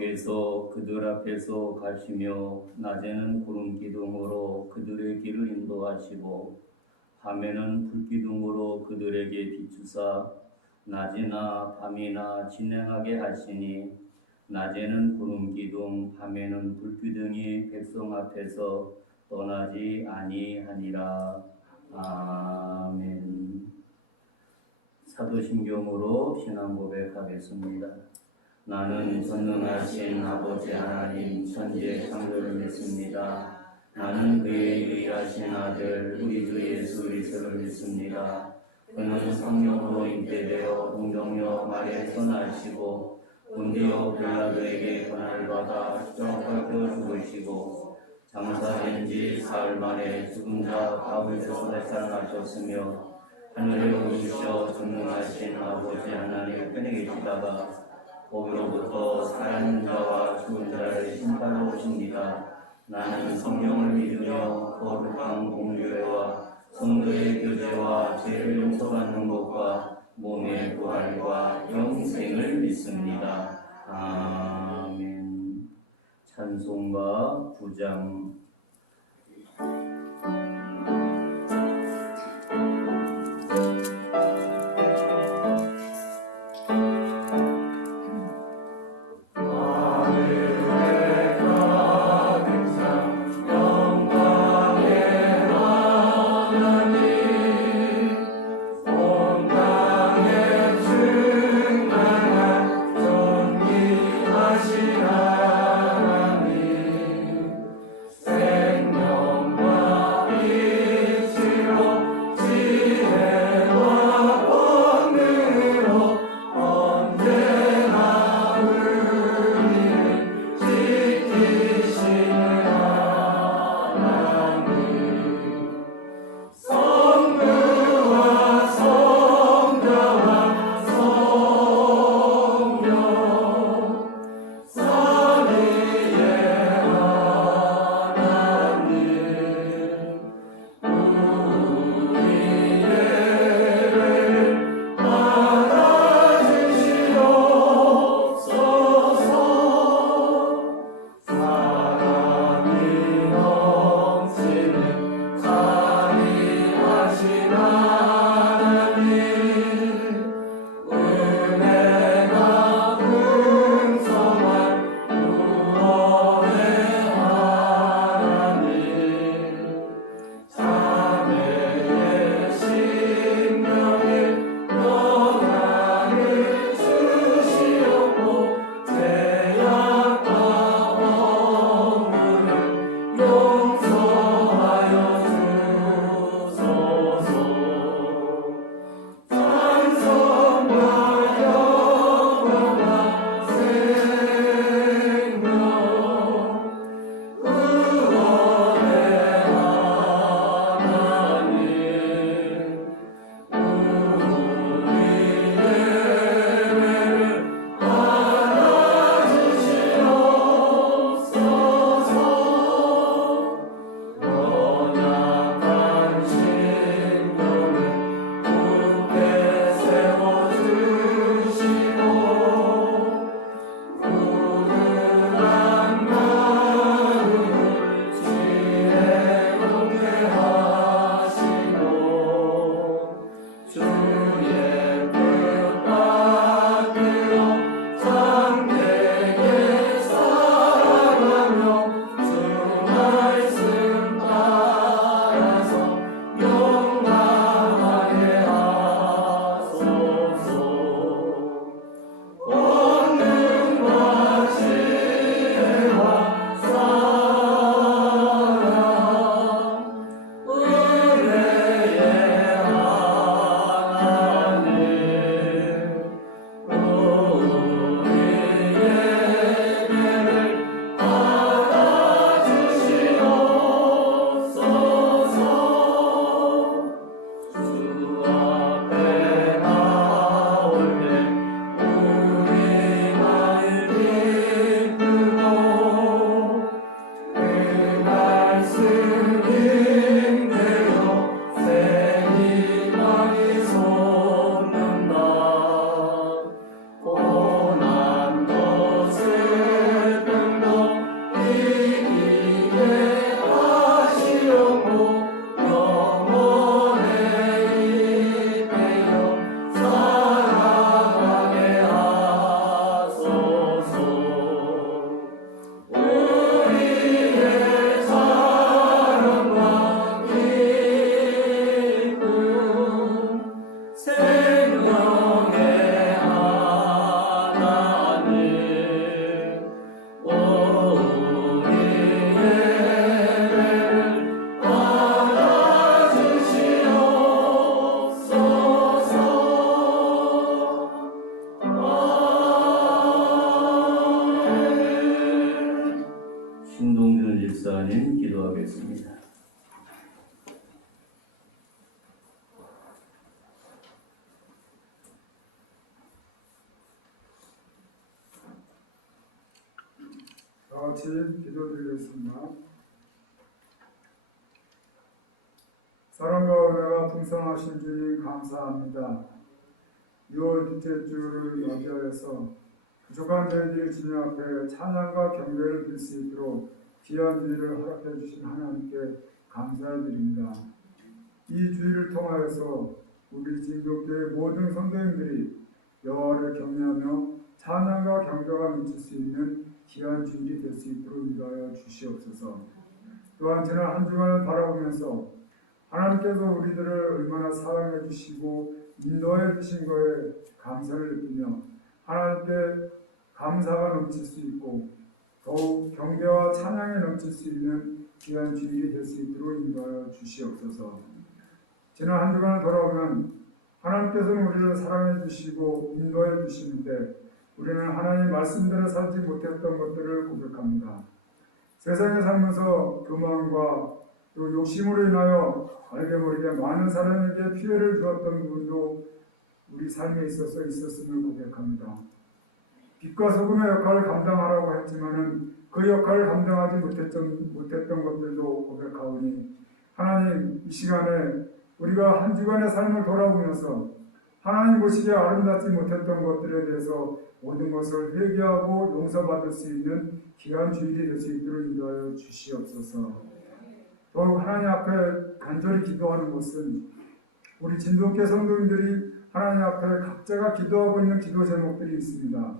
여호와께서 그들 앞에서 가시며 낮에는 구름 기둥으로 그들의 길을 인도하시고 밤에는 불기둥으로 그들에게 비추사 낮이나 밤이나 진행하게 하시니 낮에는 구름 기둥 밤에는 불기둥이 백성 앞에서 떠나지 아니하니라. 아멘. 사도신경으로 신앙 고백하겠습니다. 나는 전능하신 아버지 하나님 천지의 창조를 믿습니다. 나는 그의 유일하신 아들 우리 주 예수 그리스도를 믿습니다. 그는 성령으로 잉태되어 동정녀 마리아에서 나시고 본디오 빌라도에게 고난을 받아 십자가에 죽으시고 장사된 지 사흘 만에 죽은 자 가운데서 살아나셨으며 하늘에 오르셔 전능하신 아버지 하나님 편에 계시다가 거기로부터 살아있는 자와 죽은 자를 심판하러 오십니다. 나는 성령을 믿으며 거룩한 공교회와 성도의 교제와 죄를 용서받는 것과 몸의 부활과 영생을 믿습니다. 아멘. 찬송가 9장. 하시나니 일사님 기도하겠습니다. 다 같이 기도드리겠습니다. 사랑과 은혜가 풍성하신 주님 감사합니다. 6월 둘째 주를 맞이하여서 부족한 저희들이 주님 앞에 찬양과 경배를 드릴 수 있도록 귀한 주일을 허락해 주신 하나님께 감사드립니다. 이 주일을 통하여서 우리 진도교회 모든 성도님들이 여호와를 경외하며 찬양과 경배가 미칠 수 있는 귀한 주일이 될 수 있도록 인도하여 주시옵소서. 또한 지난 한 주간을 바라보면서 하나님께서 우리들을 얼마나 사랑해 주시고 인도해 주신 거에 감사를 느끼며 하나님께 감사가 넘칠 수 있고 더욱 경배와 찬양에 넘칠 수 있는 귀한 주일이 될 수 있도록 인도하여 주시옵소서. 지난 한 주간을 돌아오면 하나님께서는 우리를 사랑해 주시고 인도해 주시는데 우리는 하나님 말씀대로 살지 못했던 것들을 고백합니다. 세상에 살면서 교만과 또 욕심으로 인하여 알게 모르게 많은 사람에게 피해를 주었던 부분도 우리 삶에 있어서 있었음을 고백합니다. 빛과 소금의 역할을 감당하라고 했지만은 그 역할을 감당하지 못했던 것들도 고백하오니 하나님 이 시간에 우리가 한 주간의 삶을 돌아보면서 하나님 보시기에 아름답지 못했던 것들에 대해서 모든 것을 회개하고 용서받을 수 있는 귀한 주일이 될 수 있도록 인도하여 주시옵소서. 더욱 하나님 앞에 간절히 기도하는 것은 우리 진도교회 성도님들이 하나님 앞에 각자가 기도하고 있는 기도 제목들이 있습니다.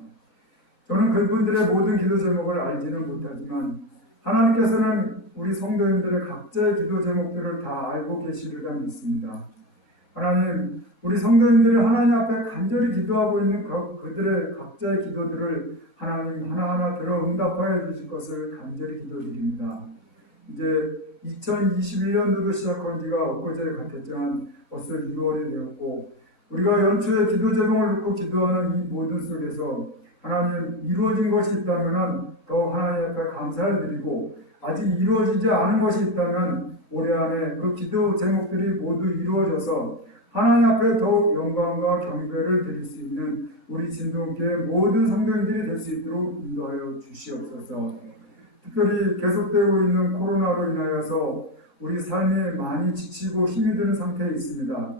저는 그분들의 모든 기도 제목을 알지는 못하지만 하나님께서는 우리 성도님들의 각자의 기도 제목들을 다 알고 계시리라 믿습니다. 하나님, 우리 성도님들이 하나님 앞에 간절히 기도하고 있는 그들의 각자의 기도들을 하나님 하나하나 들어 응답하여 주실 것을 간절히 기도드립니다. 이제 2021년도도 시작한 지가 엊그제 같았지만 벌써 6월이 되었고 우리가 연초에 기도 제목을 놓고 기도하는 이 모든 속에서 하나님 이루어진 것이 있다면 더 하나님 앞에 감사를 드리고 아직 이루어지지 않은 것이 있다면 올해 안에 그 기도 제목들이 모두 이루어져서 하나님 앞에 더욱 영광과 경배를 드릴 수 있는 우리 진동교회 모든 성도님들이 될 수 있도록 인도하여 주시옵소서. 특별히 계속되고 있는 코로나로 인하여서 우리 삶이 많이 지치고 힘이 드는 상태에 있습니다.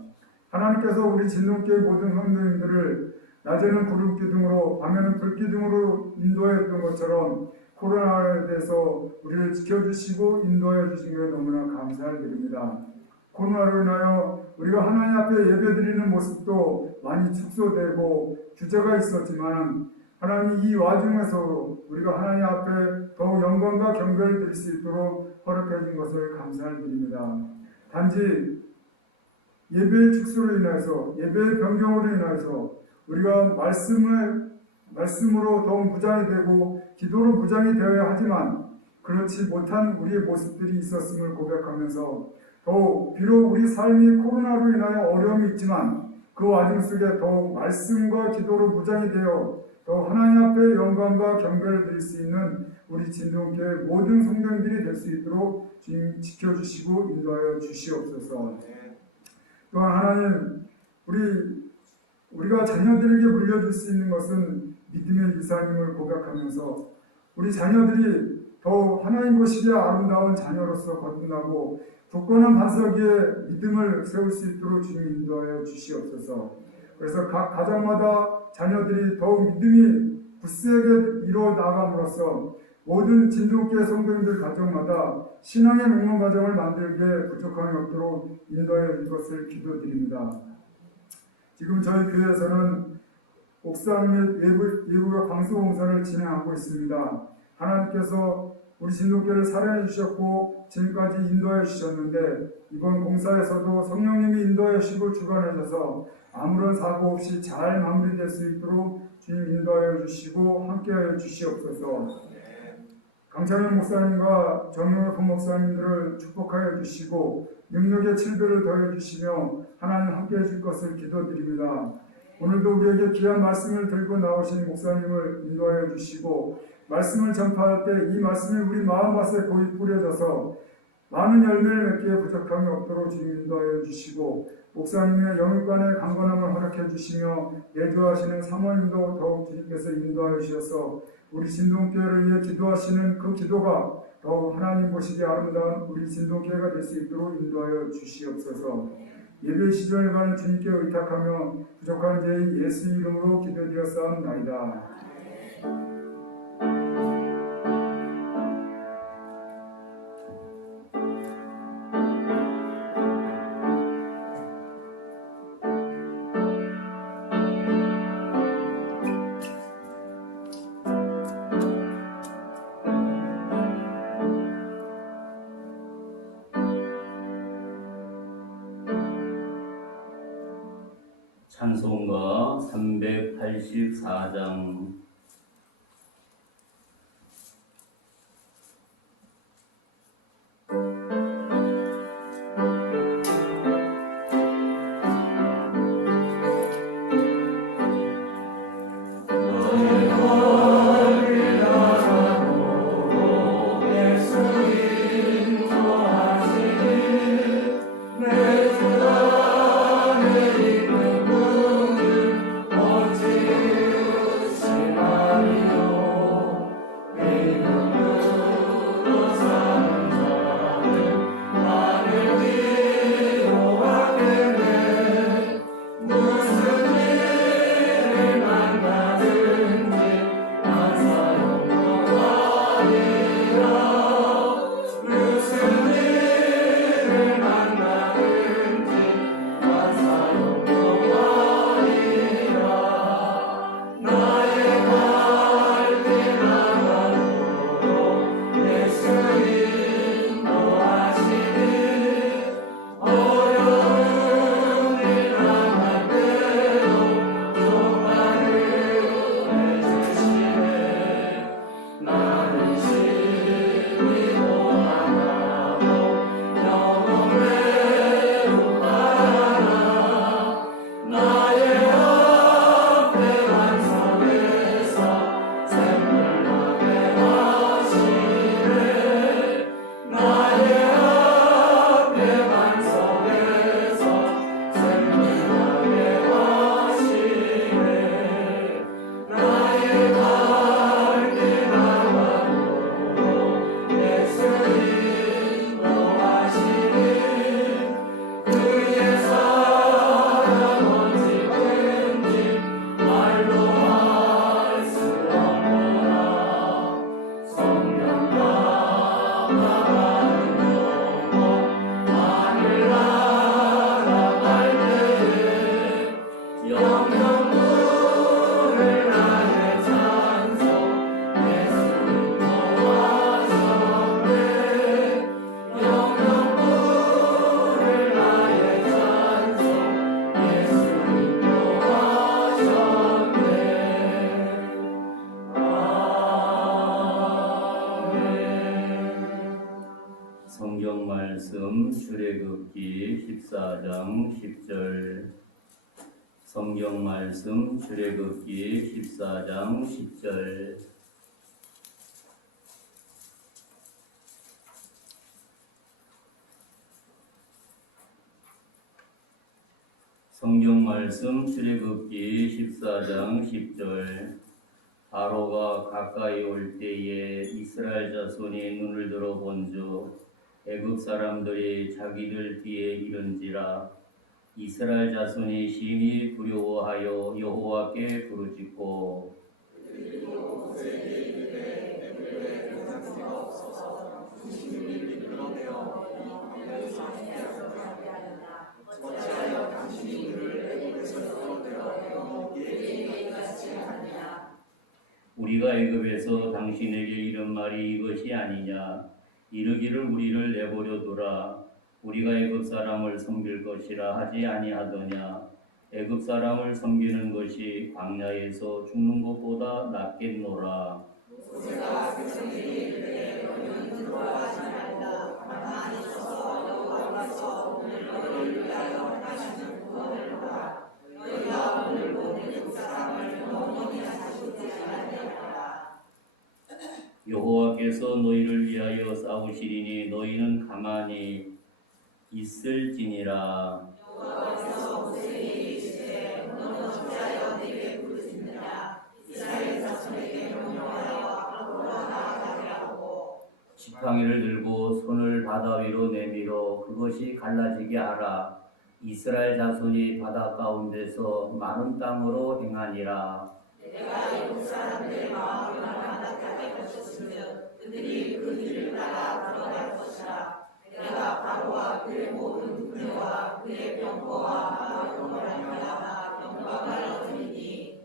하나님께서 우리 진동교회 모든 성도님들을 낮에는 구름기둥으로 밤에는 불기둥으로 인도했던 것처럼 코로나에 대해서 우리를 지켜주시고 인도해 주신 것에 너무나 감사를 드립니다. 코로나로 인하여 우리가 하나님 앞에 예배드리는 모습도 많이 축소되고 규제가 있었지만 하나님 이 와중에서 우리가 하나님 앞에 더욱 영광과 경배를 드릴 수 있도록 허락해 준 것을 감사를 드립니다. 단지 예배의 축소로 인해서 예배의 변경으로 인해서 우리가 말씀으로 더욱 무장이 되고 기도로 무장이 되어야 하지만 그렇지 못한 우리의 모습들이 있었음을 고백하면서 더욱 비록 우리 삶이 코로나로 인하여 어려움이 있지만 그 와중 속에 더욱 말씀과 기도로 무장이 되어 더 하나님 앞에 영광과 경배를 드릴 수 있는 우리 진동교회 모든 성도님들이 될 수 있도록 주님 지켜주시고 인도하여 주시옵소서. 또한 하나님 우리가 자녀들에게 물려줄 수 있는 것은 믿음의 유산임을 고백하면서 우리 자녀들이 더욱 하나님 보시기에 아름다운 자녀로서 거듭나고 굳건한 반석 위에 믿음을 세울 수 있도록 주님 인도하여 주시옵소서. 그래서 각 가정마다 자녀들이 더욱 믿음이 굳세게 이루어 나감으로써 모든 진동교회 성도님들 가정마다 신앙의 묵는 가정을 만들기에 부족함이 없도록 인도하여 줄 것을 기도드립니다. 지금 저희 교회에서는 옥상 및 외부의 광수봉사를 진행하고 있습니다. 하나님께서 우리 진도교회를 사랑해 주셨고 지금까지 인도해 주셨는데 이번 공사에서도 성령님이 인도해 주시고 주관하셔서 아무런 사고 없이 잘 마무리될 수 있도록 주님 인도하여 주시고 함께하여 주시옵소서. 강찬현 목사님과 정영호 부목사님들을 축복하여 주시고 능력의 칠배를 더해 주시며 하나님 함께해 줄 것을 기도드립니다. 오늘도 우리에게 귀한 말씀을 들고 나오신 목사님을 인도하여 주시고 말씀을 전파할 때 이 말씀이 우리 마음밭에 고이 뿌려져서 많은 열매를 맺기에 부족함이 없도록 주님 인도하여 주시고, 목사님의 영육간의 강건함을 허락해 주시며 예조하시는 사모님도 더욱 주님께서 인도하여 주셔서 우리 진동교회를 위해 기도하시는 그 기도가 더욱 하나님 보시기에 아름다운 우리 진동교회가 될 수 있도록 인도하여 주시옵소서. 예배 시절간을 주님께 의탁하며 부족한 죄인 예수 이름으로 기도드렸사옵나이다. 찬송가 384장. 성경 말씀 출애굽기 14장 10절. 성경 말씀 출애굽기 14장 10절. 성경 말씀 출애굽기 14장 10절. 바로가 가까이 올 때에 이스라엘 자손이 눈을 들어 본즉 애굽 사람들이 자기들 뒤에 이른지라. 이스라엘 자손이 심히 두려워하여 여호와께 부르짖고 우리가 애굽에서 당신에게 이른 말이 이것이 아니냐. 이르기를 우리를 내버려 두라. 우리가 애굽 사람을 섬길 것이라 하지 아니하더냐. 애굽 사람을 섬기는 것이 광야에서 죽는 것보다 낫겠노라. 너희를 위하여 싸우시리니 너희는 가만히 있을지니라. 여호와께서 모세에게 이르시되 너는 어찌하여 내게 부르짖느냐 이스라엘 자손에게 명령하여 앞으로 나아가게 하고 지팡이를 들고 손을 바다 위로 내밀어 그것이 갈라지게 하라. 이스라엘 자손이 바다 가운데서 마른 땅으로 행하니라. 내가 애국 사람들의 마음을 가난하게 할 것인즉 그들이 그 길을 따라 들어갈 것이라. 내가 바로와 그의 모든 군대와 그의 병거와 마병을 말미암아 영광을 얻으리니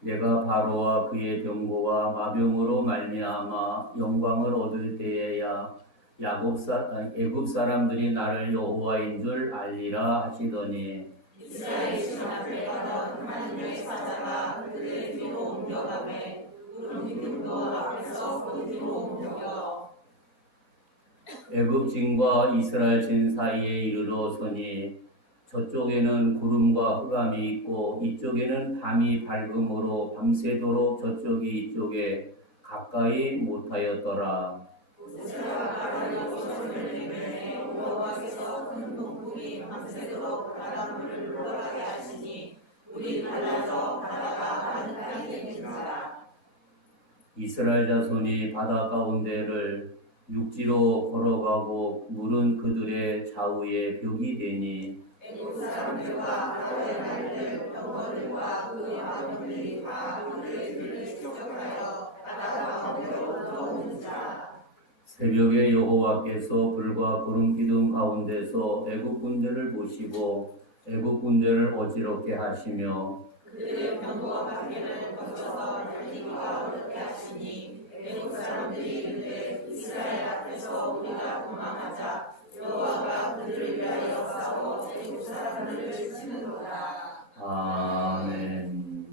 내가 바로와 그의 병거와 마병으로 말미암아 영광을 얻을 때에야 애굽 사람들이 나를 여호와인 줄 알리라 하시더니 이스라엘 신 앞에 가던 하나님의 사자가 그들의 뒤로 옮겨가매 구름 기둥도 앞에서 그 뒤로 옮겨 애굽 진과 이스라엘 진 사이에 이르러서니 저쪽에는 구름과 흑암이 있고 이쪽에는 밤이 밝음으로 밤새도록 저쪽이 이쪽에 가까이 못하였더라. 모세가 바다로 소리를 내매 여호와께서 큰 동풍이 밤새도록 바닷물을 물러가게 하시니 물이 갈라져 바다가 가는 땅이 된지라. 이스라엘 자손이 바다 가운데를 육지로 걸어가고 물은 그들의 좌우에 벽이 되니 애국 사람들과 바로의 말들 병거들과 그 마병들이 다 그들의 길을 추격하여 바다 가운데로 들어오는지라. 새벽에 여호와께서 불과 구름 기둥 가운데서 애굽 군대를 보시고 애굽 군대를 어지럽게 하시며 그들의 병거와 바퀴를 거쳐서 달리기가 어렵게 하시니 애국 사람들이 이르되 이스라엘 앞에서 우리가 도망하자 여호와가 그들을 위하여 싸워 애국 사람들을 치는도다. 아멘.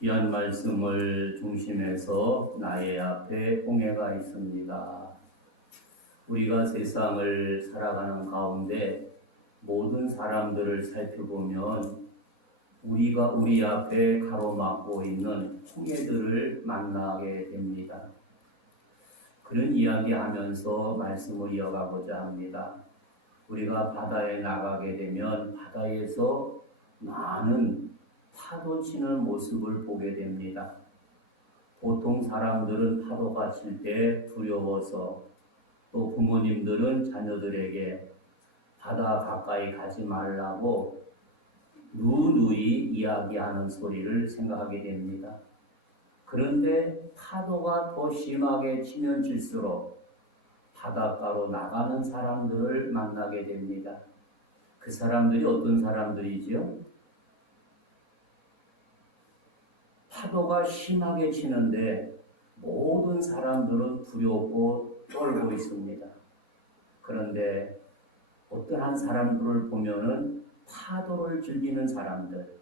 귀한 말씀을 중심해서 나의 앞에 홍해가 있습니다. 우리가 세상을 살아가는 가운데 모든 사람들을 살펴보면 우리가 우리 앞에 가로막고 있는 홍해들을 만나게 됩니다. 그런 이야기하면서 말씀을 이어가고자 합니다. 우리가 바다에 나가게 되면 바다에서 많은 파도 치는 모습을 보게 됩니다. 보통 사람들은 파도가 칠 때 두려워서 또 부모님들은 자녀들에게 바다 가까이 가지 말라고 누누이 이야기하는 소리를 생각하게 됩니다. 그런데 파도가 더 심하게 치면 칠수록 바닷가로 나가는 사람들을 만나게 됩니다. 그 사람들이 어떤 사람들이지요? 파도가 심하게 치는데 모든 사람들은 두렵고 떨고 있습니다. 그런데 어떠한 사람들을 보면은 파도를 즐기는 사람들,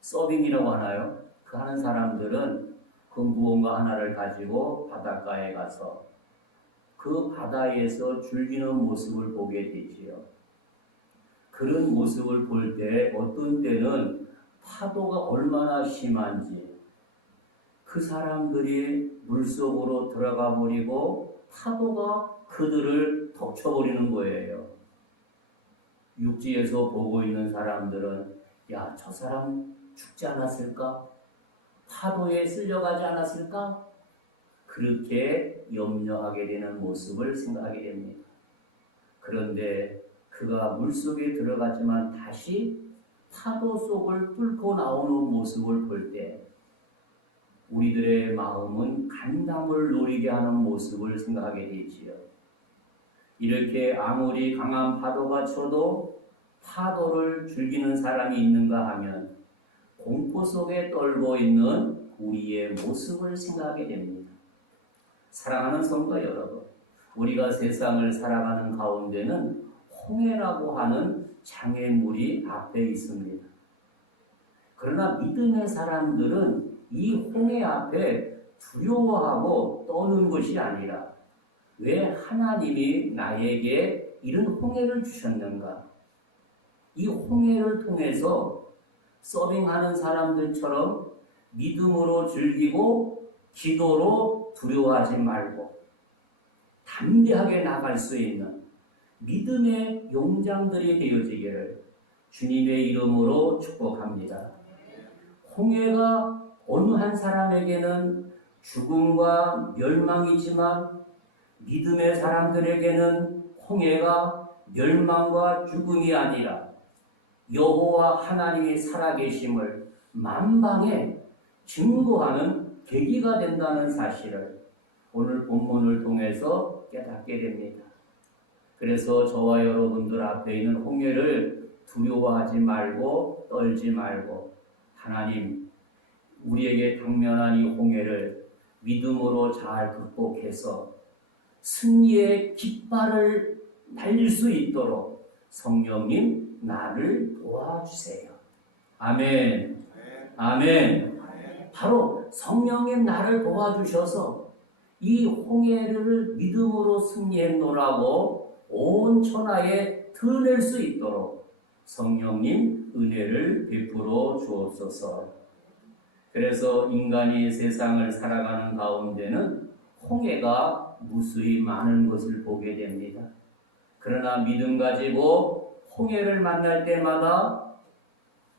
서빙이라고 하나요? 그 하는 사람들은 그 무언가 하나를 가지고 바닷가에 가서 그 바다에서 즐기는 모습을 보게 되지요. 그런 모습을 볼 때 어떤 때는 파도가 얼마나 심한지 그 사람들이 물속으로 들어가 버리고 파도가 그들을 덮쳐버리는 거예요. 육지에서 보고 있는 사람들은 야, 저 사람 죽지 않았을까? 파도에 쓸려가지 않았을까? 그렇게 염려하게 되는 모습을 생각하게 됩니다. 그런데 그가 물속에 들어가지만 다시 파도 속을 뚫고 나오는 모습을 볼 때 우리들의 마음은 간담을 노리게 하는 모습을 생각하게 되지요. 이렇게 아무리 강한 파도가 쳐도 파도를 즐기는 사람이 있는가 하면 공포 속에 떨고 있는 우리의 모습을 생각하게 됩니다. 사랑하는 성도 여러분, 우리가 세상을 살아가는 가운데는 홍해라고 하는 장애물이 앞에 있습니다. 그러나 믿음의 사람들은 이 홍해 앞에 두려워하고 떠는 것이 아니라 왜 하나님이 나에게 이런 홍해를 주셨는가? 이 홍해를 통해서 서빙하는 사람들처럼 믿음으로 즐기고 기도로 두려워하지 말고 담대하게 나갈 수 있는 믿음의 용장들이 되어지기를 주님의 이름으로 축복합니다. 홍해가 어느 한 사람에게는 죽음과 멸망이지만 믿음의 사람들에게는 홍해가 멸망과 죽음이 아니라 여호와 하나님이 살아계심을 만방에 증거하는 계기가 된다는 사실을 오늘 본문을 통해서 깨닫게 됩니다. 그래서 저와 여러분들 앞에 있는 홍해를 두려워하지 말고 떨지 말고 하나님 우리에게 당면한 이 홍해를 믿음으로 잘 극복해서 승리의 깃발을 날릴 수 있도록 성령님 나를 도와주세요. 아멘. 아멘. 바로 성령님 나를 도와주셔서 이 홍해를 믿음으로 승리했노라고 온 천하에 드러낼 수 있도록 성령님 은혜를 베풀어 주옵소서. 그래서 인간이 세상을 살아가는 가운데는 홍해가 무수히 많은 것을 보게 됩니다. 그러나 믿음 가지고 홍해를 만날 때마다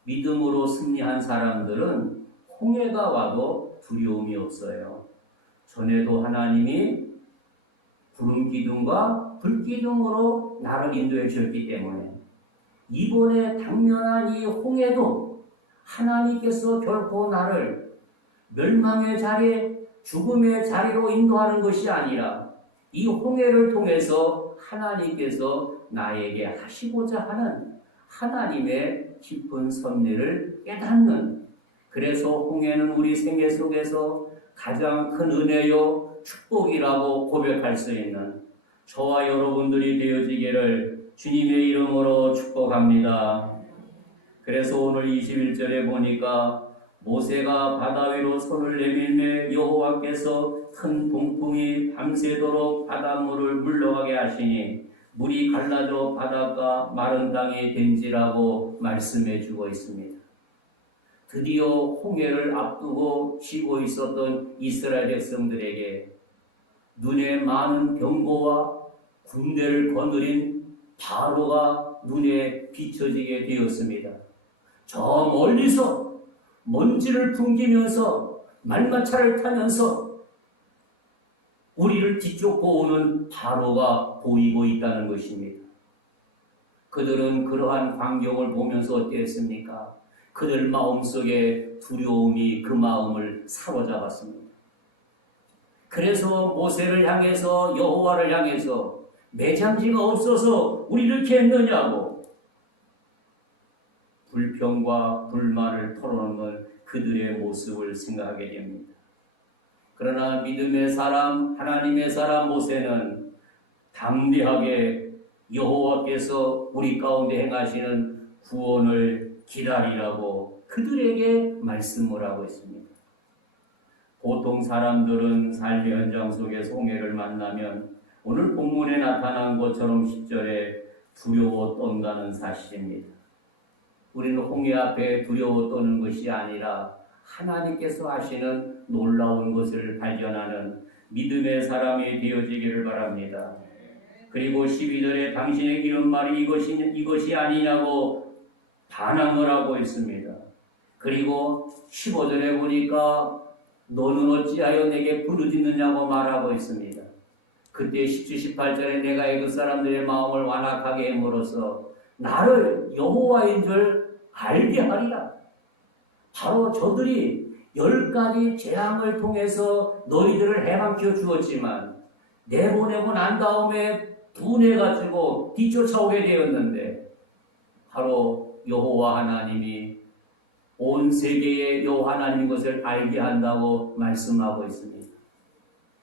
믿음으로 승리한 사람들은 홍해가 와도 두려움이 없어요. 전에도 하나님이 구름 기둥과 불 기둥으로 나를 인도해 주셨기 때문에 이번에 당면한 이 홍해도 하나님께서 결코 나를 멸망의 자리에 죽음의 자리로 인도하는 것이 아니라 이 홍해를 통해서 하나님께서 나에게 하시고자 하는 하나님의 깊은 섭리를 깨닫는, 그래서 홍해는 우리 생애 속에서 가장 큰 은혜요 축복이라고 고백할 수 있는 저와 여러분들이 되어지기를 주님의 이름으로 축복합니다. 그래서 오늘 21절에 보니까 모세가 바다 위로 손을 내밀매 여호와께서 큰 동풍이 밤새도록 바닷물을 물러가게 하시니 물이 갈라져 바다가 마른 땅이 된지라고 말씀해 주고 있습니다. 드디어 홍해를 앞두고 쉬고 있었던 이스라엘 백성들에게 눈에 많은 병거와 군대를 거느린 바로가 눈에 비춰지게 되었습니다. 저 멀리서 먼지를 풍기면서 말마차를 타면서 우리를 뒤쫓고 오는 바로가 보이고 있다는 것입니다. 그들은 그러한 광경을 보면서 어땠습니까? 그들 마음속에 두려움이 그 마음을 사로잡았습니다. 그래서 모세를 향해서 여호와를 향해서 매장지가 없어서 우리를 이렇게 했느냐고 불평과 불만을 털어놓는 그들의 모습을 생각하게 됩니다. 그러나 믿음의 사람, 하나님의 사람 모세는 담대하게 여호와께서 우리 가운데 행하시는 구원을 기다리라고 그들에게 말씀을 하고 있습니다. 보통 사람들은 삶의 현장 속에서 홍해를 만나면 오늘 본문에 나타난 것처럼 10절에 두려워 떤다는 사실입니다. 우리는 홍해 앞에 두려워 떠는 것이 아니라 하나님께서 하시는 놀라운 것을 발견하는 믿음의 사람이 되어지기를 바랍니다. 그리고 12절에 당신의 기름 말이 이것이 아니냐고 반항을 하고 있습니다. 그리고 15절에 보니까 너는 어찌하여 내게 부르짖느냐고 말하고 있습니다. 그때 17, 18절에 내가 애굽 사람들의 마음을 완악하게 함으로써 나를 여호와인 줄 알게 하리라. 바로 저들이 10가지 재앙을 통해서 너희들을 해방시켜 주었지만 내보내고 난 다음에 분해가지고 뒤쫓아오게 되었는데 바로 여호와 하나님이 온 세계의 여호와 하나님인 것을 알게 한다고 말씀하고 있습니다.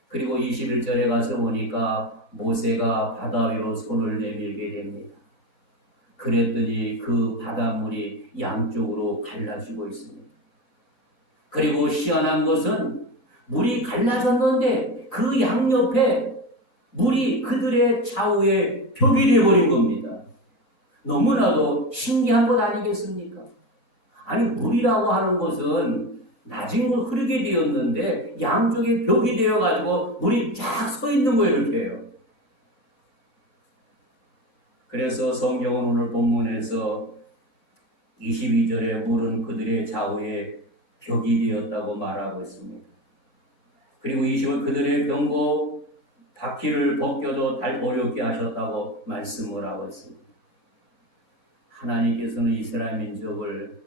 그리고 21절에 가서 보니까 모세가 바다 위로 손을 내밀게 됩니다. 그랬더니 그 바닷물이 양쪽으로 갈라지고 있습니다. 그리고 희한한 것은 물이 갈라졌는데 그 양옆에 물이 그들의 좌우에 벽이 되어버린 겁니다. 너무나도 신기한 것 아니겠습니까? 아니 물이라고 하는 것은 낮은 곳 흐르게 되었는데 양쪽에 벽이 되어가지고 물이 쫙 서 있는 거예요. 이렇게 해요. 그래서 성경은 오늘 본문에서 22절에 물은 그들의 좌우에 벽이 되었다고 말하고 있습니다. 그리고 20절 그들의 병고 바퀴를 벗겨도 달 어렵게 하셨다고 말씀을 하고 있습니다. 하나님께서는 이스라엘 민족을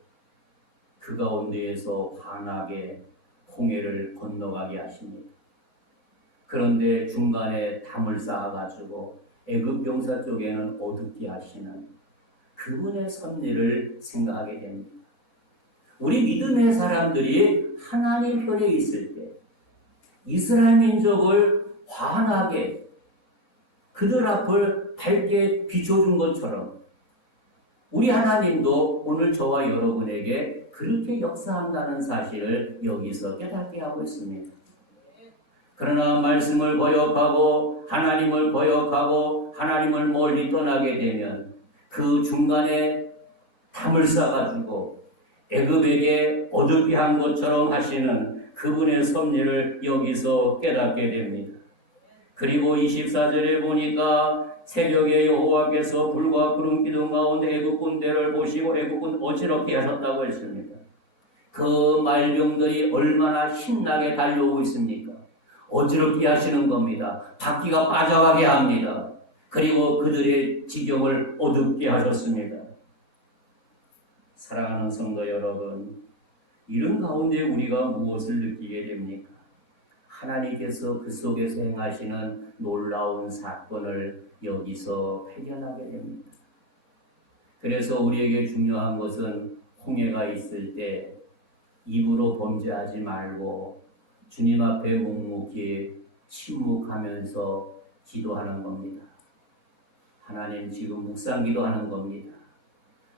그 가운데에서 환하게 홍해를 건너가게 하십니다. 그런데 중간에 담을 쌓아가지고 애굽 병사 쪽에는 어둡게 하시는 그분의 섭리를 생각하게 됩니다. 우리 믿음의 사람들이 하나님 편에 있을 때 이스라엘 민족을 환하게 그들 앞을 밝게 비춰준 것처럼 우리 하나님도 오늘 저와 여러분에게 그렇게 역사한다는 사실을 여기서 깨닫게 하고 있습니다. 그러나 말씀을 거역하고 하나님을 거역하고 하나님을 멀리 떠나게 되면 그 중간에 담을 쌓아가지고 애굽에게 어둡게 한 것처럼 하시는 그분의 섭리를 여기서 깨닫게 됩니다. 그리고 24절에 보니까 새벽에 여호와께서 불과 구름 기둥 가운데 애굽 군대를 보시고 애굽군 어지럽게 하셨다고 했습니다. 그 말병들이 얼마나 신나게 달려오고 있습니까? 어지럽게 하시는 겁니다. 바퀴가 빠져가게 합니다. 그리고 그들의 지경을 어둡게 하셨습니다. 사랑하는 성도 여러분, 이런 가운데 우리가 무엇을 느끼게 됩니까? 하나님께서 그 속에서 행하시는 놀라운 사건을 여기서 발견하게 됩니다. 그래서 우리에게 중요한 것은 홍해가 있을 때 입으로 범죄하지 말고 주님 앞에 묵묵히 침묵하면서 기도하는 겁니다. 하나님 지금 묵상 기도하는 겁니다.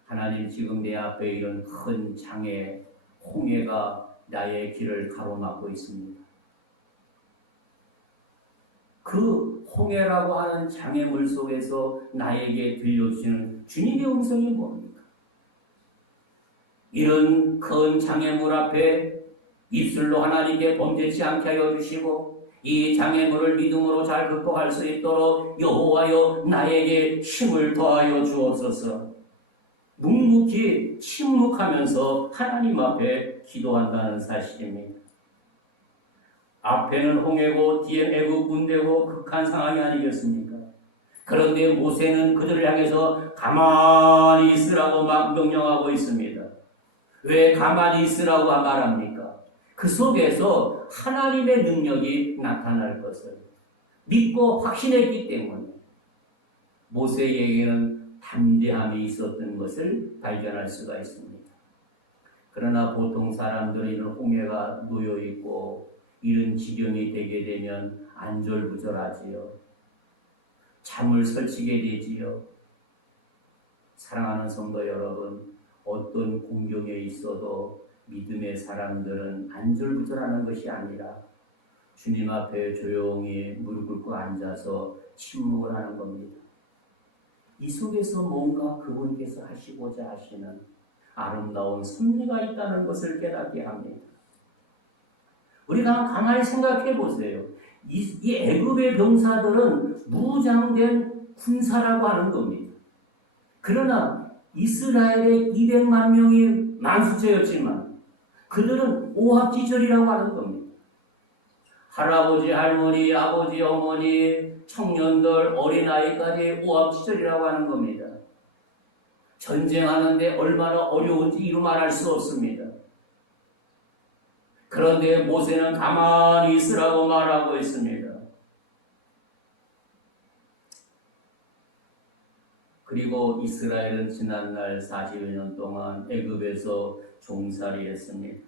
하나님 지금 내 앞에 이런 큰 장애 홍해가 나의 길을 가로막고 있습니다. 그 홍해라고 하는 장애물 속에서 나에게 들려주시는 주님의 음성이 뭡니까? 이런 큰 장애물 앞에 입술로 하나님께 범죄치 않게 하여 주시고 이 장애물을 믿음으로 잘 극복할 수 있도록 여호와여 나에게 힘을 더하여 주옵소서. 묵묵히 침묵하면서 하나님 앞에 기도한다는 사실입니다. 앞에는 홍해고 뒤엔 애굽 군대고 극한 상황이 아니겠습니까? 그런데 모세는 그들을 향해서 가만히 있으라고 막 명령하고 있습니다. 왜 가만히 있으라고 말합니까? 그 속에서 하나님의 능력이 나타날 것을 믿고 확신했기 때문에 모세에게는 담대함이 있었던 것을 발견할 수가 있습니다. 그러나 보통 사람들은 이런 홍해가 놓여있고 이런 지경이 되게 되면 안절부절하지요. 잠을 설치게 되지요. 사랑하는 성도 여러분, 어떤 공경에 있어도 믿음의 사람들은 안절부절하는 것이 아니라 주님 앞에 조용히 무릎 꿇고 앉아서 침묵을 하는 겁니다. 이 속에서 뭔가 그분께서 하시고자 하시는 아름다운 섭리가 있다는 것을 깨닫게 합니다. 우리가 가만히 생각해 보세요. 이 애굽의 병사들은 무장된 군사라고 하는 겁니다. 그러나 이스라엘의 200만 명이 만수체였지만 그들은 오합지졸이라고 하는 겁니다. 할아버지, 할머니, 아버지, 어머니, 청년들, 어린아이까지 오합지졸이라고 하는 겁니다. 전쟁하는데 얼마나 어려운지 이루 말할 수 없습니다. 그런데 모세는 가만히 있으라고 말하고 있습니다. 그리고 이스라엘은 지난날 40여 년 동안 애굽에서 종살이했습니다.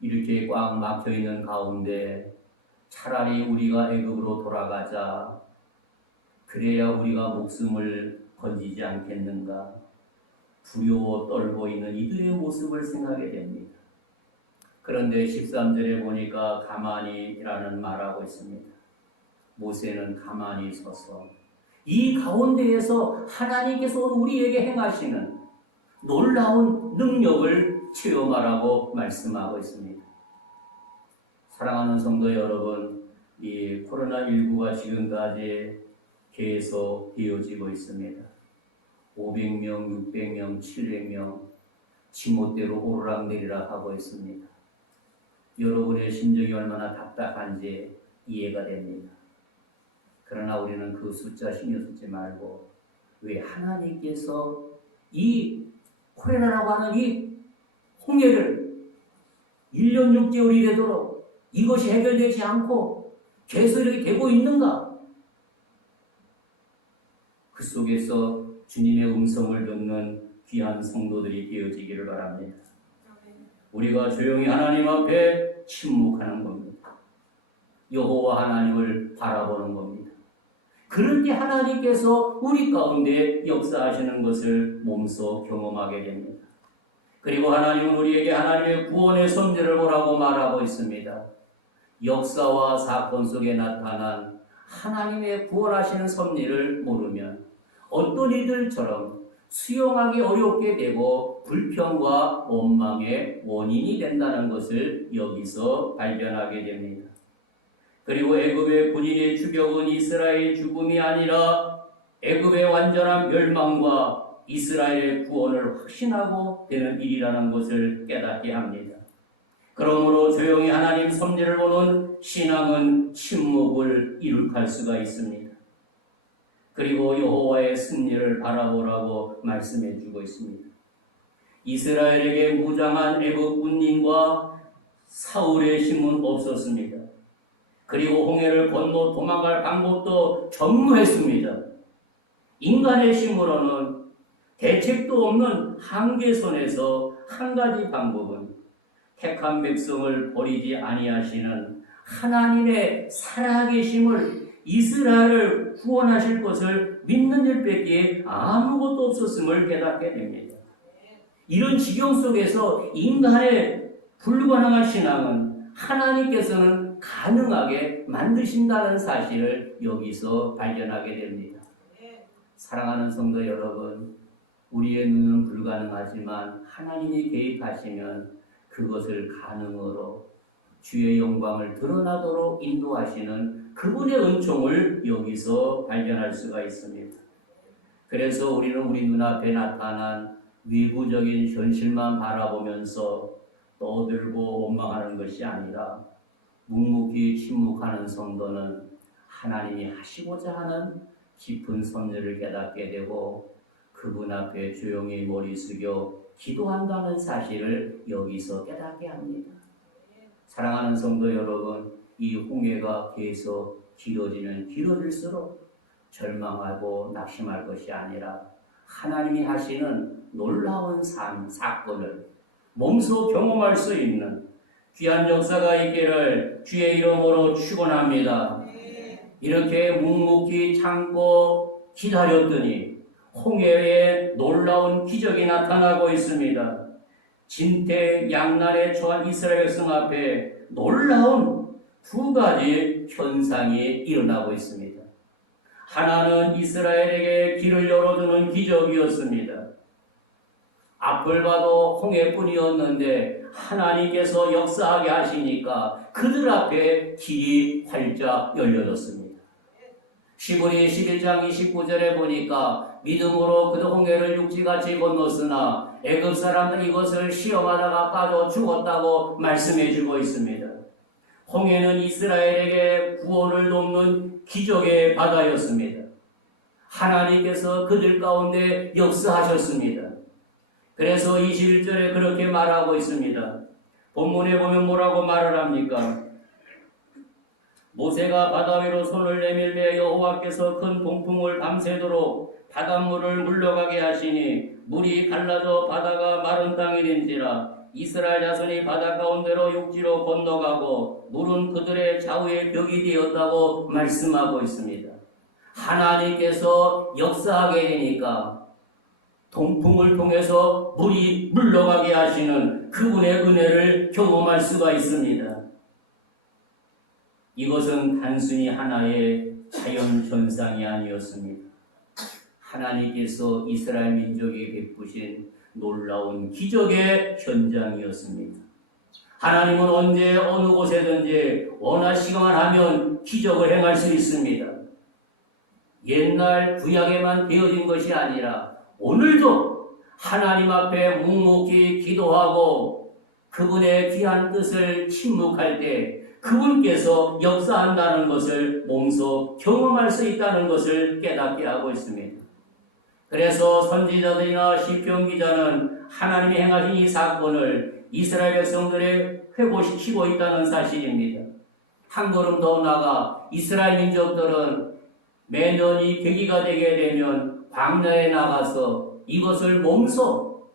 이렇게 꽉 막혀있는 가운데 차라리 우리가 애굽으로 돌아가자. 그래야 우리가 목숨을 건지지 않겠는가. 두려워 떨고 있는 이들의 모습을 생각하게 됩니다. 그런데 13절에 보니까 가만히라는 말하고 있습니다. 모세는 가만히 서서 이 가운데에서 하나님께서 우리에게 행하시는 놀라운 능력을 체험하라고 말씀하고 있습니다. 사랑하는 성도 여러분, 이 코로나19가 지금까지 계속 이어지고 있습니다. 500명, 600명, 700명 지못대로 오르락내리락 하고 있습니다. 여러분의 심정이 얼마나 답답한지 이해가 됩니다. 그러나 우리는 그 숫자 신경 쓰지 말고 왜 하나님께서 이 코로나라고 하는 이 홍해를 1년 6개월이 되도록 이것이 해결되지 않고 계속 이렇게 되고 있는가? 그 속에서 주님의 음성을 듣는 귀한 성도들이 되어지기를 바랍니다. 우리가 조용히 하나님 앞에 침묵하는 겁니다. 여호와 하나님을 바라보는 겁니다. 그럴 때 하나님께서 우리 가운데 역사하시는 것을 몸소 경험하게 됩니다. 그리고 하나님은 우리에게 하나님의 구원의 섭리를 보라고 말하고 있습니다. 역사와 사건 속에 나타난 하나님의 구원하시는 섭리를 모르면 어떤 이들처럼 수용하기 어렵게 되고 불평과 원망의 원인이 된다는 것을 여기서 발견하게 됩니다. 그리고 애굽의 군인의 추격은 이스라엘의 죽음이 아니라 애굽의 완전한 멸망과 이스라엘의 구원을 확신하고 되는 일이라는 것을 깨닫게 합니다. 그러므로 조용히 하나님 섭리를 보는 신앙은 침묵을 이룩할 수가 있습니다. 그리고 여호와의 승리를 바라보라고 말씀해 주고 있습니다. 이스라엘에게 무장한 애국 군인과 사울의 힘은 없었습니다. 그리고 홍해를 건너 도망갈 방법도 전무했습니다. 인간의 힘으로는 대책도 없는 한계선에서 한 가지 방법은 택한 백성을 버리지 아니하시는 하나님의 살아계심을 이스라엘을 구원하실 것을 믿는 일밖에 아무것도 없었음을 깨닫게 됩니다. 이런 지경 속에서 인간의 불가능한 신앙은 하나님께서는 가능하게 만드신다는 사실을 여기서 발견하게 됩니다. 사랑하는 성도 여러분, 우리의 눈은 불가능하지만 하나님이 개입하시면 그것을 가능으로 주의 영광을 드러나도록 인도하시는 그분의 은총을 여기서 발견할 수가 있습니다. 그래서 우리는 우리 눈앞에 나타난 외부적인 현실만 바라보면서 떠들고 원망하는 것이 아니라 묵묵히 침묵하는 성도는 하나님이 하시고자 하는 깊은 섭리를 깨닫게 되고 그분 앞에 조용히 머리 숙여 기도한다는 사실을 여기서 깨닫게 합니다. 사랑하는 성도 여러분, 이 홍해가 계속 길어지면 길어질수록 절망하고 낙심할 것이 아니라 하나님이 하시는 놀라운 사건을 몸소 경험할 수 있는 귀한 역사가 있기를 주의 이름으로 축원합니다. 이렇게 묵묵히 참고 기다렸더니 홍해에 놀라운 기적이 나타나고 있습니다. 진퇴양난에 처한 이스라엘 백성 앞에 놀라운 두 가지 현상이 일어나고 있습니다. 하나는 이스라엘에게 길을 열어주는 기적이었습니다. 앞을 봐도 홍해뿐이었는데 하나님께서 역사하게 하시니까 그들 앞에 길이 활짝 열려졌습니다. 시브리 11장 29절에 보니까 믿음으로 그도 홍해를 육지같이 건넜으나 애굽 사람들 이것을 시험하다가 빠져 죽었다고 말씀해 주고 있습니다. 홍해는 이스라엘에게 구원을 돕는 기적의 바다였습니다. 하나님께서 그들 가운데 역사하셨습니다. 그래서 21절에 그렇게 말하고 있습니다. 본문에 보면 뭐라고 말을 합니까? 모세가 바다 위로 손을 내밀매 여호와께서 큰 동풍을 밤새도록 바닷물을 물러가게 하시니 물이 갈라져 바다가 마른 땅이 된지라 이스라엘 자손이 바다 가운데로 육지로 건너가고 물은 그들의 좌우의 벽이 되었다고 말씀하고 있습니다. 하나님께서 역사하게 되니까 동풍을 통해서 물이 물러가게 하시는 그분의 은혜를 경험할 수가 있습니다. 이것은 단순히 하나의 자연 현상이 아니었습니다. 하나님께서 이스라엘 민족에게 베푸신 놀라운 기적의 현장이었습니다. 하나님은 언제 어느 곳에든지 원하시기만 하면 기적을 행할 수 있습니다. 옛날 구약에만 되어진 것이 아니라 오늘도 하나님 앞에 묵묵히 기도하고 그분의 귀한 뜻을 침묵할 때 그분께서 역사한다는 것을 몸소 경험할 수 있다는 것을 깨닫게 하고 있습니다. 그래서 선지자들이나 시편 기자는 하나님이 행하신 이 사건을 이스라엘 백성들에 회고시키고 있다는 사실입니다. 한 걸음 더 나아가 이스라엘 민족들은 매년 이 계기가 되게 되면 광야에 나가서 이것을 몸소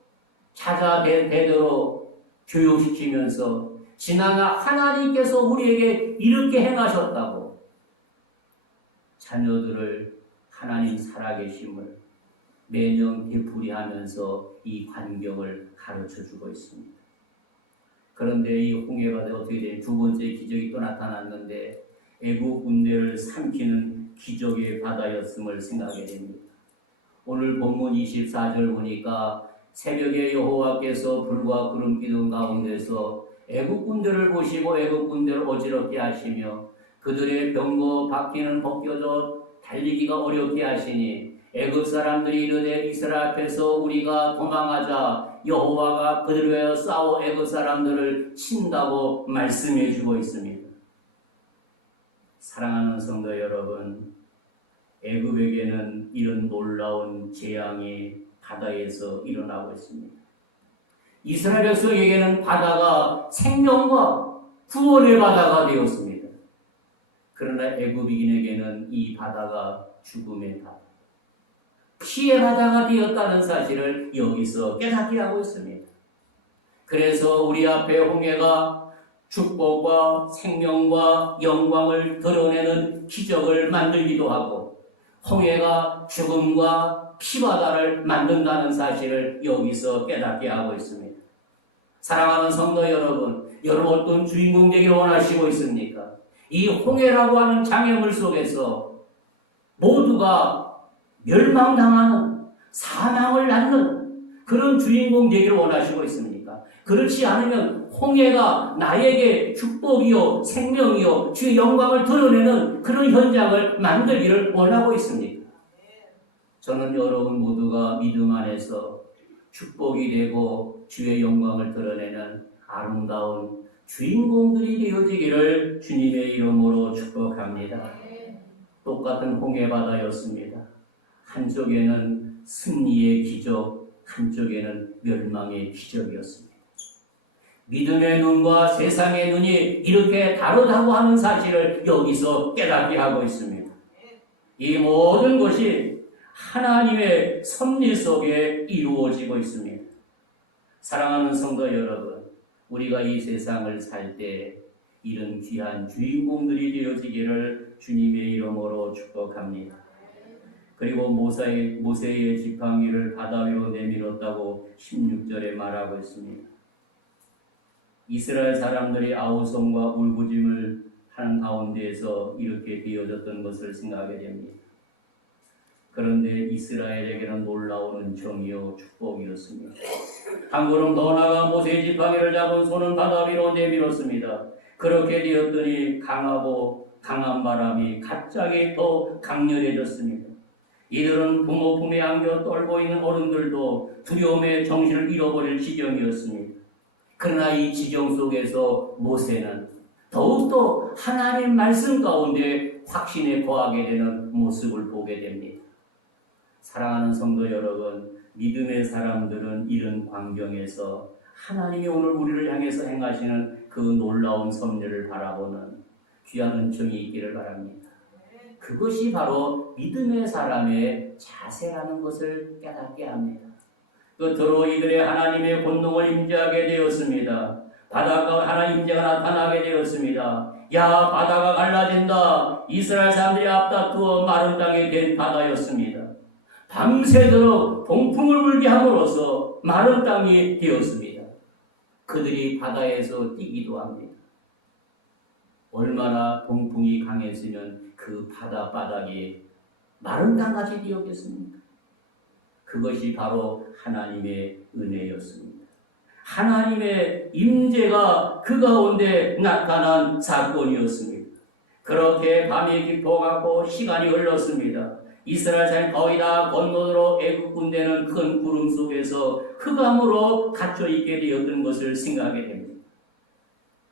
찾아내도록 교육시키면서 지난 하나님께서 우리에게 이렇게 행하셨다고 자녀들을 하나님 살아계심을 매년 되풀이하면서 이 광경을 가르쳐주고 있습니다. 그런데 이 홍해가 어떻게 되니 두 번째 기적이 또 나타났는데 애국 군대를 삼키는 기적의 바다였음을 생각하게 됩니다. 오늘 본문 24절 보니까 새벽에 여호와께서 불과 구름 기둥 가운데서 애국 군대를 보시고 애국 군대를 어지럽게 하시며 그들의 병거 바퀴는 벗겨져 달리기가 어렵게 하시니 애굽 사람들이 이르되 이스라엘 앞에서 우리가 도망하자 여호와가 그들을 위하여 싸워 애굽 사람들을 친다고 말씀해 주고 있습니다. 사랑하는 성도 여러분, 애굽에게는 이런 놀라운 재앙이 바다에서 일어나고 있습니다. 이스라엘 백성에게는 바다가 생명과 구원의 바다가 되었습니다. 그러나 애굽인에게는 이 바다가 죽음의 바다, 피의 바다가 되었다는 사실을 여기서 깨닫게 하고 있습니다. 그래서 우리 앞에 홍해가 축복과 생명과 영광을 드러내는 기적을 만들기도 하고 홍해가 죽음과 피바다를 만든다는 사실을 여기서 깨닫게 하고 있습니다. 사랑하는 성도 여러분, 여러분 어떤 주인공 되기를 원하시고 있습니까? 이 홍해라고 하는 장애물 속에서 모두가 멸망당하는, 사망을 낳는 그런 주인공 되기를 원하시고 있습니까? 그렇지 않으면 홍해가 나에게 축복이요 생명이요 주의 영광을 드러내는 그런 현장을 만들기를 원하고 있습니까? 저는 여러분 모두가 믿음 안에서 축복이 되고 주의 영광을 드러내는 아름다운 주인공들이 되어지기를 주님의 이름으로 축복합니다. 똑같은 홍해바다였습니다. 한쪽에는 승리의 기적, 한쪽에는 멸망의 기적이었습니다. 믿음의 눈과 세상의 눈이 이렇게 다르다고 하는 사실을 여기서 깨닫게 하고 있습니다. 이 모든 것이 하나님의 섭리 속에 이루어지고 있습니다. 사랑하는 성도 여러분, 우리가 이 세상을 살 때 이런 귀한 주인공들이 되어지기를 주님의 이름으로 축복합니다. 그리고 모세의 지팡이를 바다 위로 내밀었다고 16절에 말하고 있습니다. 이스라엘 사람들이 아우성과 울부짖음을 하는 가운데에서 이렇게 되어졌던 것을 생각하게 됩니다. 그런데 이스라엘에게는 놀라운 정의요 축복이었습니다. 한 걸음 더 나아가 모세의 지팡이를 잡은 손은 바다 위로 내밀었습니다. 그렇게 되었더니 강하고 강한 바람이 갑자기 더 강렬해졌습니다. 이들은 부모 품에 안겨 떨고 있는 어른들도 두려움에 정신을 잃어버릴 지경이었습니다. 그러나 이 지경 속에서 모세는 더욱더 하나님의 말씀 가운데 확신에 거하게 되는 모습을 보게 됩니다. 사랑하는 성도 여러분, 믿음의 사람들은 이런 광경에서 하나님이 오늘 우리를 향해서 행하시는 그 놀라운 섭리를 바라보는 귀한 은총이 있기를 바랍니다. 그것이 바로 믿음의 사람의 자세라는 것을 깨닫게 합니다. 끝으로 이들의 하나님의 권능을 임재하게 되었습니다. 바다가 하나님 임재가 나타나게 되었습니다. 야, 바다가 갈라진다. 이스라엘 사람들이 앞다투어 마른 땅이 된 바다였습니다. 밤새도록 동풍을 불게 함으로써 마른 땅이 되었습니다. 그들이 바다에서 뛰기도 합니다. 얼마나 동풍이 강했으면 그 바다 바닥이 마른 땅같이 되었겠습니까? 그것이 바로 하나님의 은혜였습니다. 하나님의 임재가 그 가운데 나타난 사건이었습니다. 그렇게 밤이 깊어가고 시간이 흘렀습니다. 이스라엘 사람이 거의 다 건너도록 애굽 군대는 큰 구름 속에서 흑암으로 갇혀 있게 되었던 것을 생각하게 됩니다.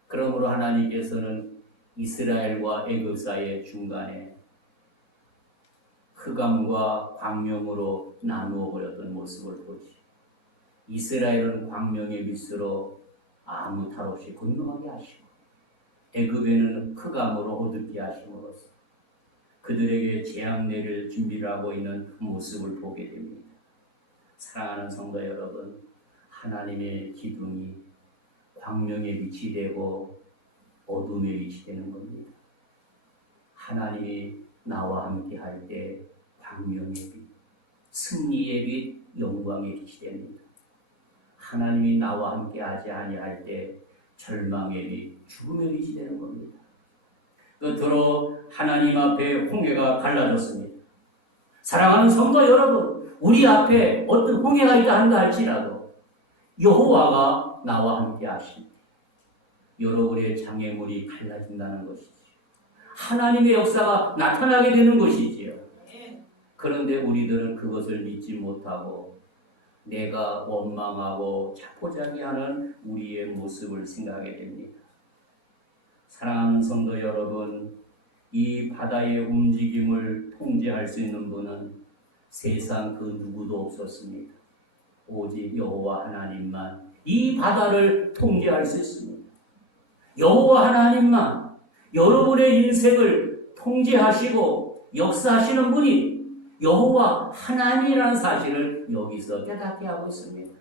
그러므로 하나님께서는 이스라엘과 애굽 사이의 중간에 흑암과 광명으로 나누어 버렸던 모습을 보지. 이스라엘은 광명의 밑으로 아무 탈 없이 건너가게 하시고 애굽에는 흑암으로 어둡게 하심으로써 그들에게 재앙 내릴 준비를 하고 있는 그 모습을 보게 됩니다. 사랑하는 성도 여러분, 하나님의 기둥이 광명의 빛이 되고 어둠의 빛이 되는 겁니다. 하나님이 나와 함께 할 때 광명의 빛, 승리의 빛, 영광의 빛이 됩니다. 하나님이 나와 함께 하지 아니할 때 절망의 빛, 죽음의 빛이 되는 겁니다. 끝으로 하나님 앞에 홍해가 갈라졌습니다. 사랑하는 성도 여러분, 우리 앞에 어떤 홍해가 있다 한다 할지라도 여호와가 나와 함께 하십니다. 여러분의 장애물이 갈라진다는 것이지요. 하나님의 역사가 나타나게 되는 것이지요. 그런데 우리들은 그것을 믿지 못하고 내가 원망하고 자포자기하는 우리의 모습을 생각하게 됩니다. 사랑하는 성도 여러분, 이 바다의 움직임을 통제할 수 있는 분은 세상 그 누구도 없었습니다. 오직 여호와 하나님만 이 바다를 통제할 수 있습니다. 여호와 하나님만 여러분의 인생을 통제하시고 역사하시는 분이 여호와 하나님이라는 사실을 여기서 깨닫게 하고 있습니다.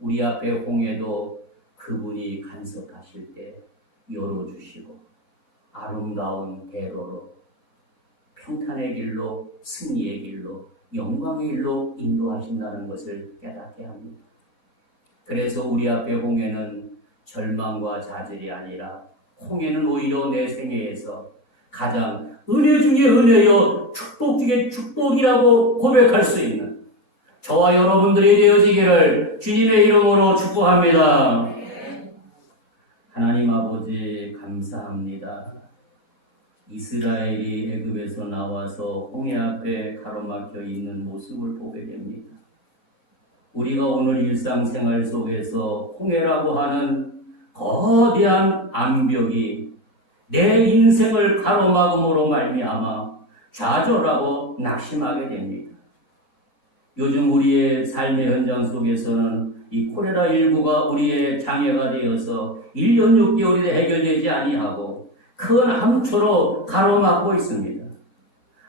우리 앞에 홍해도 그분이 간섭하실 때 열어주시고 아름다운 대로로 평탄의 길로 승리의 길로 영광의 길로 인도하신다는 것을 깨닫게 합니다. 그래서 우리 앞에 홍해는 절망과 좌절이 아니라 홍해는 오히려 내 생애에서 가장 은혜 중에 은혜요 축복 중에 축복이라고 고백할 수 있는 저와 여러분들이 되어지기를 주님의 이름으로 축복합니다. 하나님 아버지 감사합니다. 이스라엘이 애굽에서 나와서 홍해 앞에 가로막혀 있는 모습을 보게 됩니다. 우리가 오늘 일상생활 속에서 홍해라고 하는 거대한 암벽이 내 인생을 가로막음으로 말미암아 좌절하고 낙심하게 됩니다. 요즘 우리의 삶의 현장 속에서는 이 코레라19가 우리의 장애가 되어서 1년 6개월이 해결되지 아니하고 큰 암초로 가로막고 있습니다.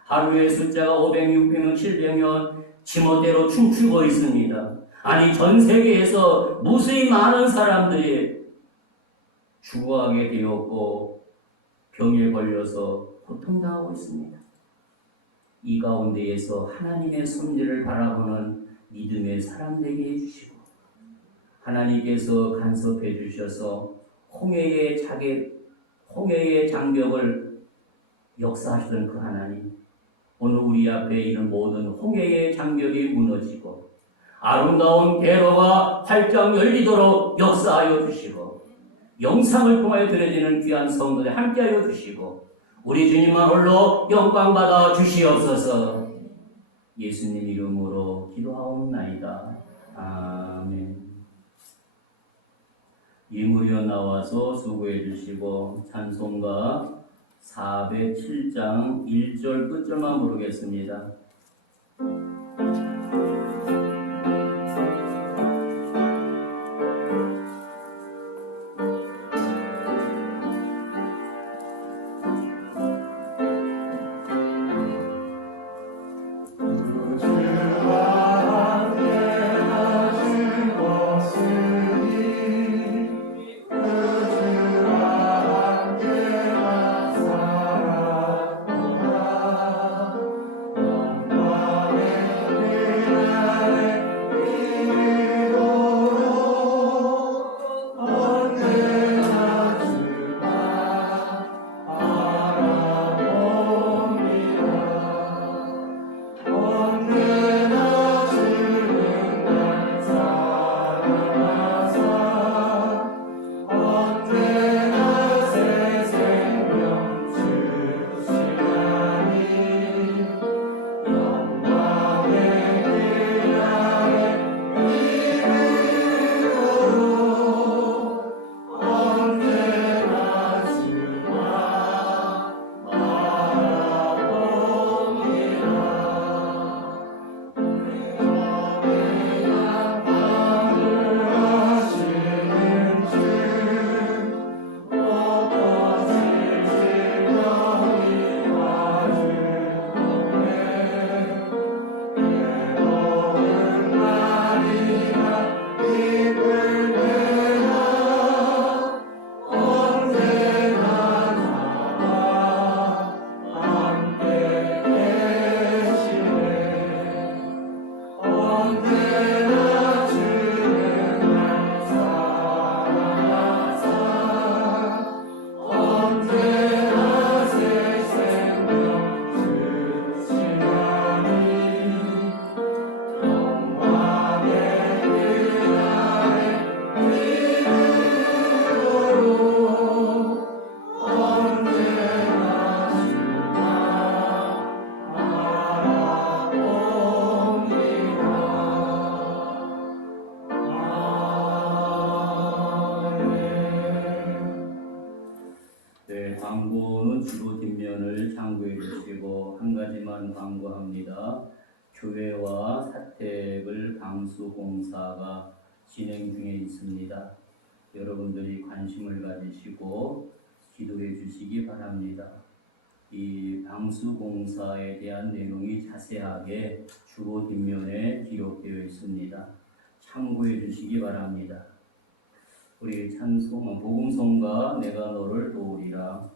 하루의 숫자가 500, 600명, 700명 지멋대로 춤추고 있습니다. 아니 전 세계에서 무수히 많은 사람들이 죽어가게 되었고 병에 걸려서 고통당하고 있습니다. 이 가운데에서 하나님의 섭리를 바라보는 믿음의 사람 되게 해주시고 하나님께서 간섭해 주셔서 홍해의 장벽을 역사하시던 그 하나님, 오늘 우리 앞에 있는 모든 홍해의 장벽이 무너지고 아름다운 대로가 활짝 열리도록 역사하여 주시고 영상을 통하여 드려지는 귀한 성도들 함께하여 주시고 우리 주님만 홀로 영광받아 주시옵소서. 예수님 이름으로 기도하옵나이다. 아멘. 예물이여 나와서 수고해 주시고 찬송가 407장 1절 끝절만 부르겠습니다. 광고는 주로 뒷면을 참고해 주시고 한 가지만 광고합니다. 교회와 사택을 방수공사가 진행 중에 있습니다. 여러분들이 관심을 가지시고 기도해 주시기 바랍니다. 이 방수공사에 대한 내용이 자세하게 주보 뒷면에 기록되어 있습니다. 참고해 주시기 바랍니다. 우리 찬송 복음성가 내가 너를 도우리라.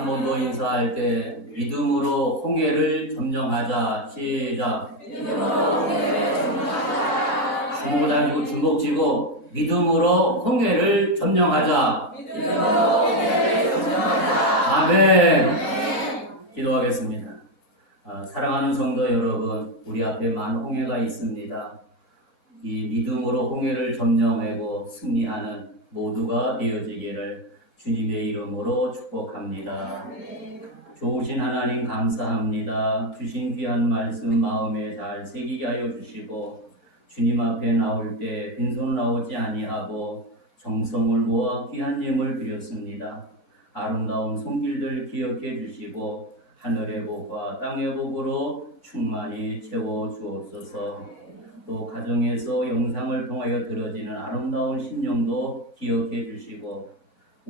한 번 더 인사할 때 믿음으로 홍해를 점령하자. 시작. 주먹 다니고 주먹 쥐고 믿음으로 홍해를 점령하자. 아멘. 기도하겠습니다. 사랑하는 성도 여러분, 우리 앞에 많은 홍해가 있습니다. 이 믿음으로 홍해를 점령하고 승리하는 모두가 되어지기를 주님의 이름으로 축복합니다. 좋으신 하나님 감사합니다. 주신 귀한 말씀 마음에 잘 새기게 하여 주시고 주님 앞에 나올 때 빈손 나오지 아니하고 정성을 모아 귀한 예물 드렸습니다. 아름다운 손길들 기억해 주시고 하늘의 복과 땅의 복으로 충만히 채워 주옵소서. 또 가정에서 영상을 통하여 들어지는 아름다운 심령도 기억해 주시고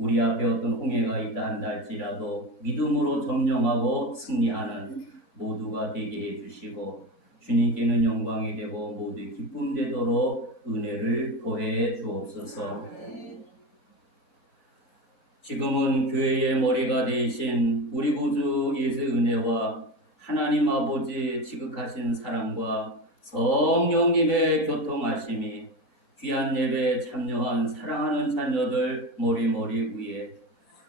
우리 앞에 어떤 홍해가 있다 한다 할지라도 믿음으로 점령하고 승리하는 모두가 되게 해주시고 주님께는 영광이 되고 모두 기쁨 되도록 은혜를 더해 주옵소서. 지금은 교회의 머리가 되신 우리 구주 예수의 은혜와 하나님 아버지의 지극하신 사랑과 성령님의 교통하심이 귀한 예배에 참여한 사랑하는 자녀들 머리 위에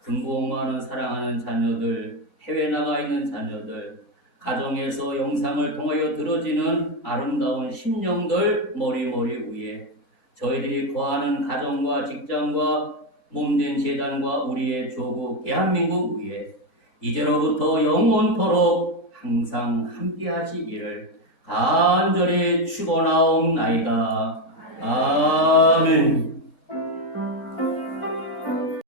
근무하는 사랑하는 자녀들, 해외 나가 있는 자녀들, 가정에서 영상을 통하여 들어지는 아름다운 심령들 머리 위에 저희들이 거하는 가정과 직장과 몸된 재단과 우리의 조국 대한민국 위에 이제로부터 영원토록 항상 함께 하시기를 간절히 축원하옵나이다. 아멘.